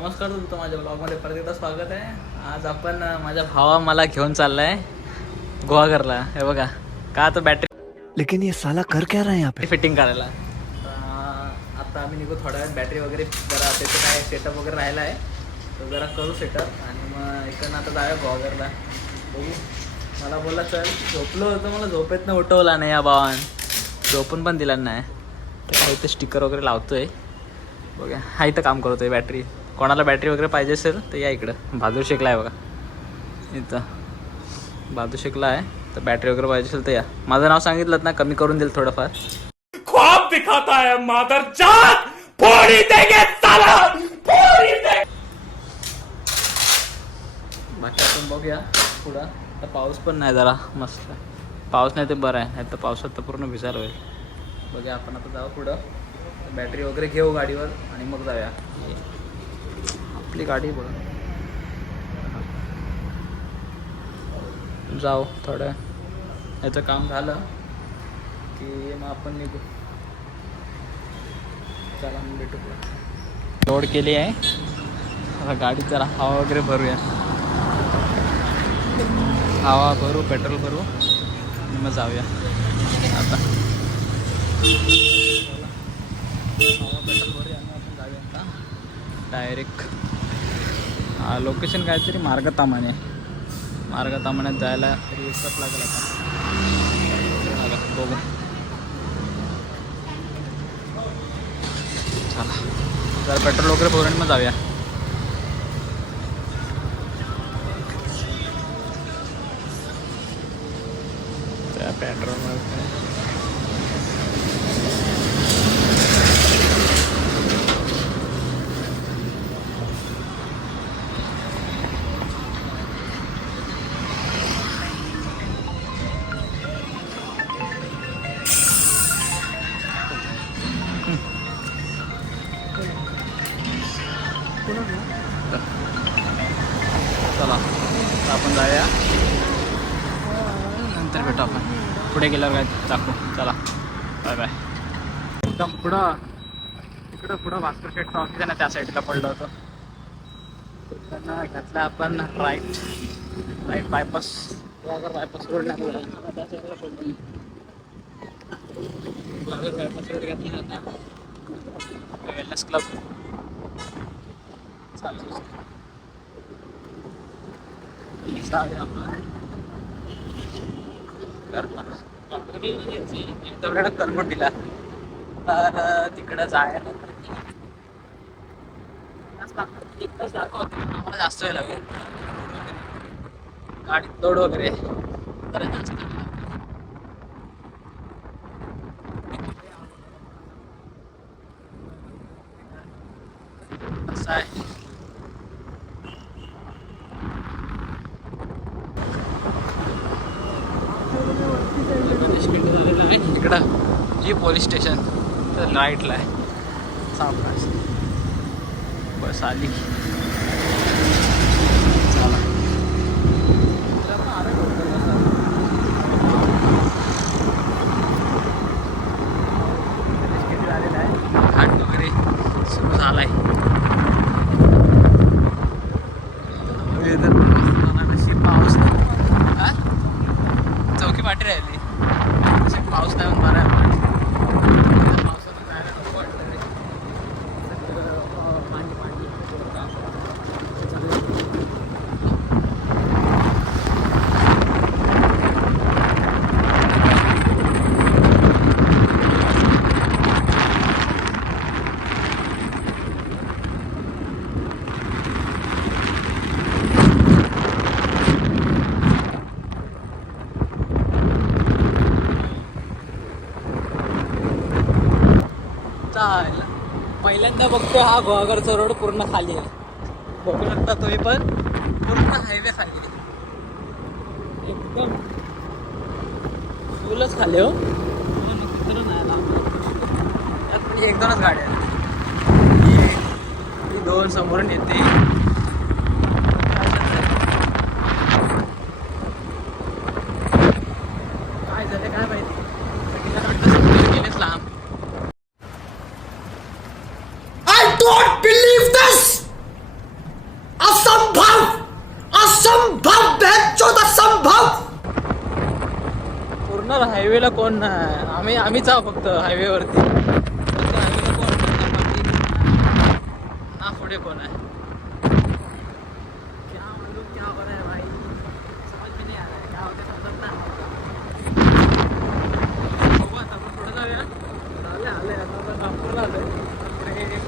नमस्कार तुमचं माझ्या ब्लॉगमध्ये परत एकदा स्वागत आहे. आज आपण माझ्या भावा मला घेऊन चाललाय गुहागरला. हे बघा का तर बॅटरी लेकिन ये साला कर क्या रहा है यहाँ पे? फिटिंग करायला? आता आम्ही निघू थोड्या वेळात. बॅटरी वगैरे जरा त्याचं काय सेटअप वगैरे राहिला आहे. तो जरा करू सेटअप आणि मग इकडनं आता जाऊया गुहागरला. बघू. मला बोलला चल झोपलो होतं मला झोपेतनं उठवला नाही या भावान. झोपून पण दिला नाही. तर इथं स्टिकर वगैरे लावतोय. बघा हा इथं काम करतोय बॅटरी कोणाला बॅटरी वगैरे पाहिजे असेल तर या इकडं. बहादूर शेकला आहे बघा. इथं. बहादूर शेकला आहे. तर बॅटरी वगैरे पाहिजे असेल तर या. माझं नाव सांगितलं ना कमी करून देईल थोडंफार. ख्वाब दिखाता है मादर बाकी आपण बघूया पुढं. आता पाऊस पण नाही जरा मस्त. पाऊस नाही ते बरं आहे. नाही तर पावसात तर पूर्ण भिजायला होईल. बघूया आपण आता जाऊ पुढं. बॅटरी वगैरे घेऊ गाडीवर आणि मग जाऊया. आपली गाडी बघ. जाऊ थोडं याचं काम झालं की मग आपण निघू. चला मग भेटू लोड केली आहे. आता गाडी जरा हवा वगैरे भरूया. हवा भरू पेट्रोल भरू आणि मग जाऊया. आता. हवा पेट्रोल भरूया आणि आपण जाऊया आता. डायरेक्ट. लोकेशन काहीतरी मार्गतामाने मार्गतामान्यात जायला तरी एक लागेल आता. बघू. चला. जर पेट्रोल वगैरे भरून मग जाऊया. भेटू आपण. पुढे गेल्यावर काय दाखवू. चला. Bye bye. एकदम पुढं तिकडं पुढं भास्कर शेटचं ऑफिस आहे ना त्या साईडला पडलं होतं. त्यांना घातलं आपण राईट राईट बायपास बायपास रोडला त्या साईडला पडलं. बायपास रोड घेतला वेलनेस क्लब चालू तुमच्याकडे कन्वर्ट दिला तर तिकडं जायला आम्हाला जास्त वेळ लागेल. गाडीत लोड वगैरे. तर जास्त वेळ लागेल. असं आहे गणेश खिंड झालेलं आहे इकडं जी पोलीस स्टेशन तर राईटला आहे. सावकाश बस आली चला. गणेश खिंड झालेला आहे घाट वगैरे सुरू झालाय वेदर पण मस्त झाला नशीब पाऊस नाही. हा? चौकी पाठी राहिली अशी पाऊस नाही म्हणून बरं आहे पाणी. पावसात जायला नको वाटतं रे. सगळं, अं, पाणी पाणी चालेल पहिल्यांदा बघतोय हा गोवागडचा रोड पूर्ण खाली आहे बघू शकता तुम्ही पण पूर्ण हायवे खाली आहे. एकदम फुलच खाली हो पण नाही लावलं. एक दोनच गाड्या दोन समोरून येते तर हायवेला कोण नाही? आम्ही आम्हीच आहो फक्त हायवेवरती हायवेला कोण नाही, ना पुढे कोण आहे क्या मालूम क्या हो रहा है भाई समझ में नहीं आ रहा है क्या होते समजत नाही बघू आता आपण पुढे जाऊया आले आले आता आपण नागपूरला आलोय इकडे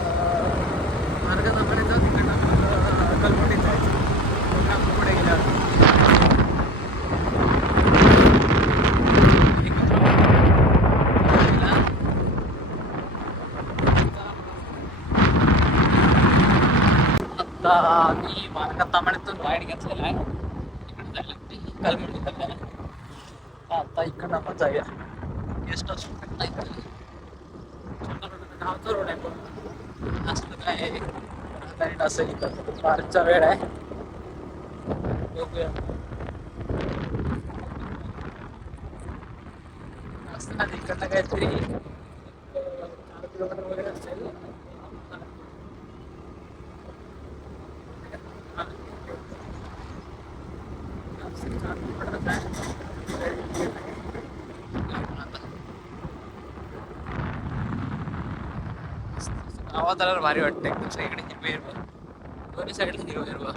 अं, मार्गात आपण येतो तिकडनं आपण कलमोटीत जायचं मग आपण पुढे गेल्यावर आता मी मार्गात तांबड्यातून राईड घेतलेला आहे. आता इकडनं आपण जाऊया. गेस्ट हाऊस गावचा रोड आहे पण असलं काय लाइट असेल इकडं पार्कचा वेळ आहे. बघूया. असं ना इकडनं काहीतरी गावात आल्यावर भारी वाटतं एकदम सगळीकडे हिरवे हिरवं. दोन्ही साईडला हिरवं हिरवं.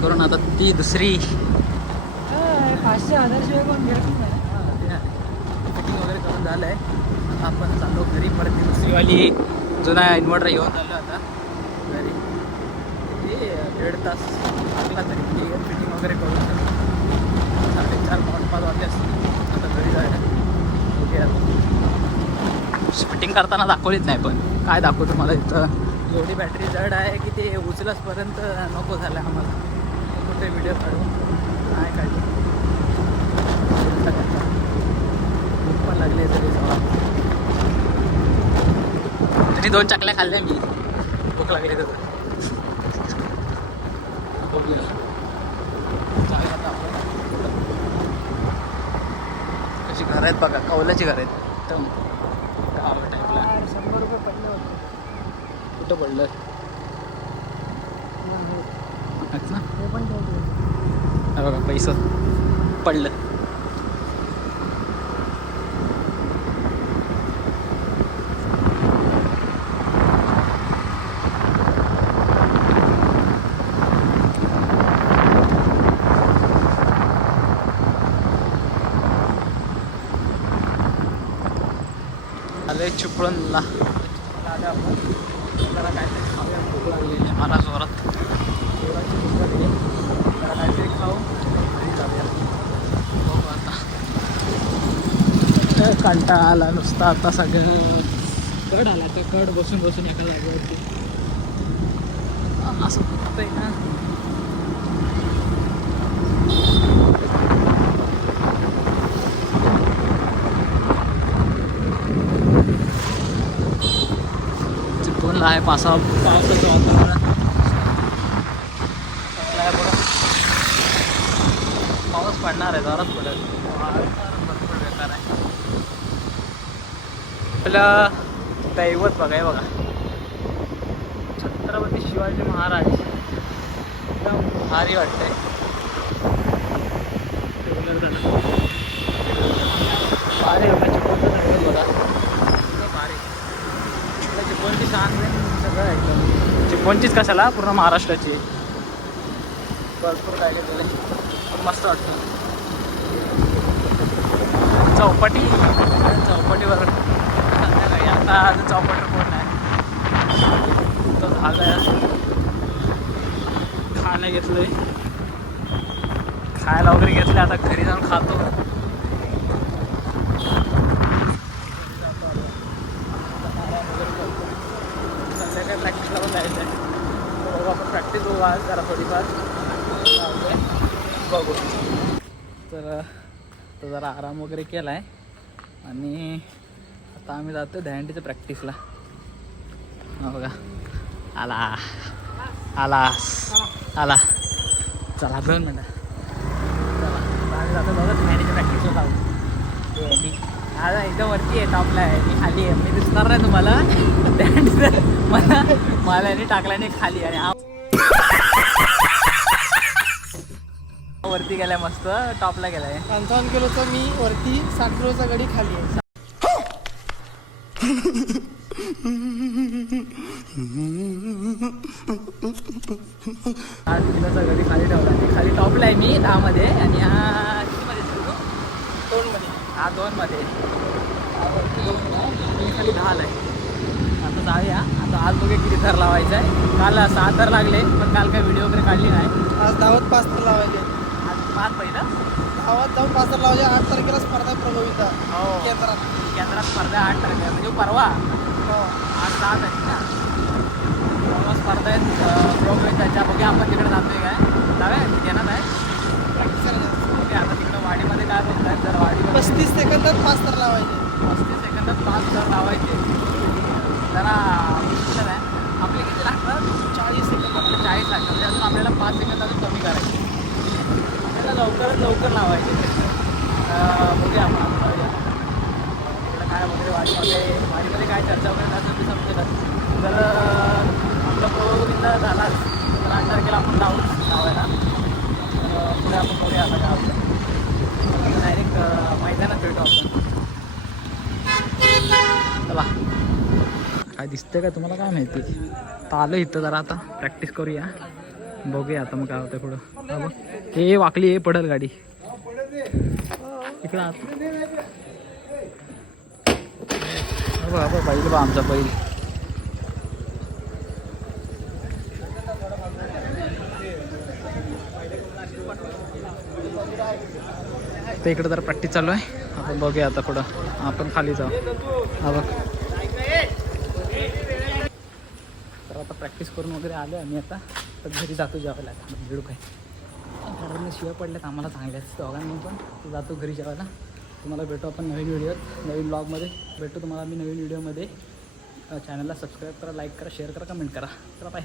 करून आता ती दुसरी. पाचशे हजार शिवाय कोण घेत नाही फिटिंग वगैरे करून झालं आहे आता आपण चाललो घरी परत दुसरीवाली जुना इन्व्हर्टर घेऊन चाललो आता घरी. ते दीड तास लागला तरी. क्लिअर फिटिंग वगैरे करून साडेचार पाच पाच वाजले असतील. आता घरी जायला. फिटिंग करताना दाखवलीच नाही पण. काय दाखवू तुम्हाला इथं? एवढी बॅटरी जड आहे की ते उचलसपर्यंत नको झालं आम्हाला. कुठे व्हिडिओ काढून नाही काढली भूक पण लागली तरी जाऊ तरी दोन चकल्या खाल्ल्या मी. भूक लागली तर. कशी घर आहेत बघा कौलाची घर आहेत. एकदम. गाव टाईपला शंभर रुपये पडले होते. कुठं पडलं? आहेत ना? पण हे बघा पैसा. पडलं. आले चिपळूणला आले आपण जरा काहीतरी खाऊया भूक लागलेली आहे मला जोरात. जोराची भूक लागली आहे. जरा काहीतरी खाऊ आणि जाऊया बघू आता लय कंटाळा आला नुसता आता सगळं. कड आला तर कड बसून बसून एका जागेवरती. असं होतंय ना. काय पासा पावसाचं वातावरण. पाऊस पडणार आहे जोरात पडेल. भरपूर बेकार आहे. आपलं दैवत बघाय बघा. छत्रपती शिवाजी महाराज. एकदम भारी वाटतंय. भारी बघा. चिपळूणची शान सगळं ऐकलं एकदम. चिपळूणचीच कशाला? पूर्ण महाराष्ट्राची. भरपूर काय केलेलं मस्त वाटतं. चौपाटी? चौपाटीवर संध्याकाळी आता अजून चौपाटी कोण नाही तो झालं खाणं घेतलंय. खायला वगैरे घेतलं आता घरी जाऊन खातो संध्याकाळी प्रॅक्टिसला पण जायचं आहे तर बघू आज जरा थोडीफार. बघू. तर जरा आराम वगैरे केला आहे आणि आता आम्ही जातो दहंडीच्या प्रॅक्टिसला. बघा. आला. आला. आला. चला दोन मिनटं. चला आता आम्ही जातो बघा मॅनेजर प्रॅक्टिसला जाऊ ते एकदम वरती आहे टॉपला आहे. मी खाली आहे. मी दिसणार नाही तुम्हाला. त्यानंतर मला मला याने टाकला नाही खाली आणि वरती गेलाय मस्त टॉपला गेलाय. पंचावन्न किलोचा मी वरती साठ किलोचा गडी खाली आहे. आठ किलोचा गडी खाली ठेवला आणि खाली टॉपला आहे मी दहामध्ये आणि हा कितीमध्ये दिसतो तो दोनमध्ये. हा दोनमध्ये. हा वरती दोनला आहे. मी खाली दहाला आहे. आता जाऊया. आता आज बघूया किती थर लावायचा आहे. काल सहा थर लागले पण काल काय व्हिडिओ वगैरे काढली नाही. आज धावत पाच तर लावायचे. आज पाच पहिलं? धावत जाऊन पाच तर लावायचे. आठ तारखेला स्पर्धा आहे प्रभाविता हो. केंद्रात. केंद्रात स्पर्धा आहे आठ तारखेला. म्हणजे परवा. हो. आज सहा तारीख ना. परवा स्पर्धा आहेत प्रोग्रेसच्या बघूया आपण तिकडे जातोय काय. जाऊया घेणार आहे. ओके आता तिकडं वाडीमध्ये काय बोलताय जर वाडीमध्ये पस्तीस सेकंदात पाच तर लावायचे. पस्तीस सेकंदात पाच जर लावायचे. जरा मुश्किल आहे. आपले किती लागतात? चाळीस सेकंद आपले चाळीस लागतात. म्हणजे अजून आपल्याला पाच सेकंद अजून कमी करायचे. आपल्याला लवकरात लवकर लावायचे बघूया आपण आपण जाऊया तिकडं काय वगैरे वाडीमध्ये वाडीमध्ये काय चर्चा वगैरे असेल ते समजेलच तर अं, आपला प्रोग्राम झालाच. तर आठ तारखेला आपण लावू लावायला. पुढे आपण बघूया आता काय आपलं डायरेक्ट मैदानात भेटू आपण. चला काय दिसतंय का तुम्हाला काय माहिती? तर आलो इथं जरा आता. प्रॅक्टिस करूया. बघूया आता मग काय होतं पुढं. बघ हे वाकली हे पडल गाडी. इकडं आत. बघ, बैल बा आमचा बैल. तर इकडं जरा प्रॅक्टिस चालू आहे. आपण बघूया आता पुढं. आपण खाली जाऊ. हा बघ तर आता प्रॅक्टिस करून वगैरे आलो आम्ही आता. तर घरी जातो जेवायला आता. म्हणजे भेटू काय. घरानं शिवाय पडल्यात आम्हाला चांगल्याच दोघांनी पण. जातो घरी जेवायला. तुम्हाला भेटू आपण नवीन व्हिडिओत नवीन ब्लॉगमध्ये भेटू तुम्हाला मी नवीन व्हिडिओमध्ये चॅनलला सबस्क्राईब करा लाईक करा शेअर करा कमेंट करा. चला बाय